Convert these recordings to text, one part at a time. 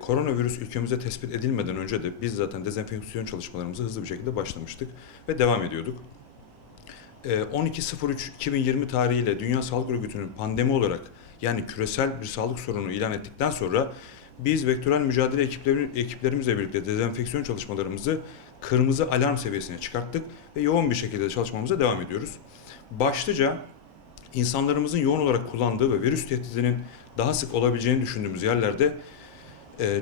koronavirüs ülkemize tespit edilmeden önce de biz zaten dezenfeksiyon çalışmalarımızı hızlı bir şekilde başlamıştık ve devam ediyorduk. E, 12.03.2020 tarihiyle Dünya Sağlık Örgütü'nün pandemi olarak yani küresel bir sağlık sorunu ilan ettikten sonra biz vektörel mücadele ekipleri, ekiplerimizle birlikte dezenfeksiyon çalışmalarımızı kırmızı alarm seviyesine çıkarttık ve yoğun bir şekilde çalışmamıza devam ediyoruz. Başlıca insanlarımızın yoğun olarak kullandığı ve virüs tehdidinin daha sık olabileceğini düşündüğümüz yerlerde e,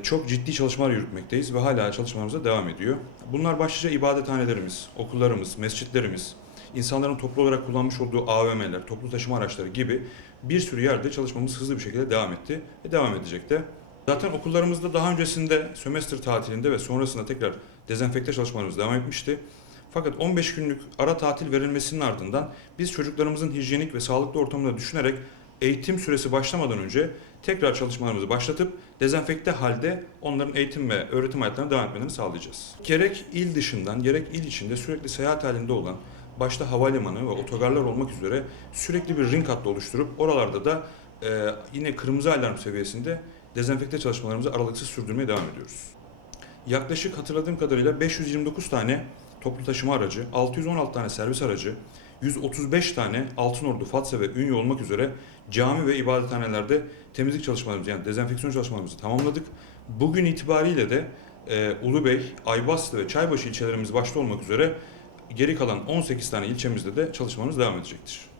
çok ciddi çalışmalar yürütmekteyiz ve hala çalışmalarımıza devam ediyor. Bunlar başlıca ibadethanelerimiz, okullarımız, mescitlerimiz, insanların toplu olarak kullanmış olduğu AVM'ler, toplu taşıma araçları gibi bir sürü yerde çalışmamız hızlı bir şekilde devam etti ve devam edecek de. Zaten okullarımızda daha öncesinde sömestr tatilinde ve sonrasında tekrar dezenfekte çalışmalarımız devam etmişti. Fakat 15 günlük ara tatil verilmesinin ardından biz çocuklarımızın hijyenik ve sağlıklı ortamını düşünerek eğitim süresi başlamadan önce tekrar çalışmalarımızı başlatıp dezenfekte halde onların eğitim ve öğretim hayatlarına devam etmelerini sağlayacağız. Gerek il dışından gerek il içinde sürekli seyahat halinde olan başta havalimanı ve otogarlar olmak üzere sürekli bir ring hattı oluşturup oralarda da e, yine kırmızı alarm seviyesinde dezenfekte çalışmalarımızı aralıksız sürdürmeye devam ediyoruz. Yaklaşık hatırladığım kadarıyla 529 tane toplu taşıma aracı, 616 tane servis aracı, 135 tane Altınordu, Fatsa ve Ünye olmak üzere cami ve ibadethanelerde temizlik çalışmalarımızı yani dezenfeksiyon çalışmalarımızı tamamladık. Bugün itibariyle de e, Ulubey, Aybaslı ve Çaybaşı ilçelerimiz başta olmak üzere geri kalan 18 tane ilçemizde de çalışmamız devam edecektir.